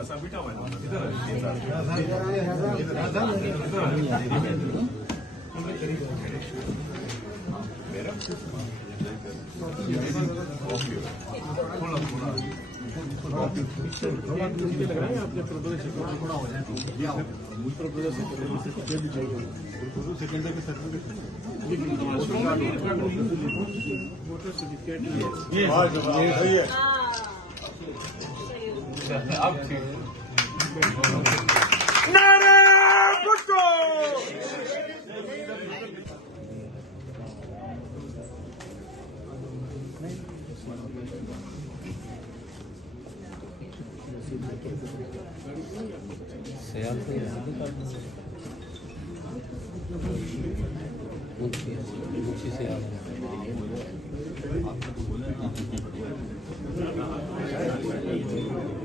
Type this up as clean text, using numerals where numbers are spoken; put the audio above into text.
ऐसा बेटा हुआ है इधर मेरा आपने प्रदेश थोड़ा हो जाए उत्तर प्रदेश सेकेंड के सर्टिफिकेट अब मुंशी से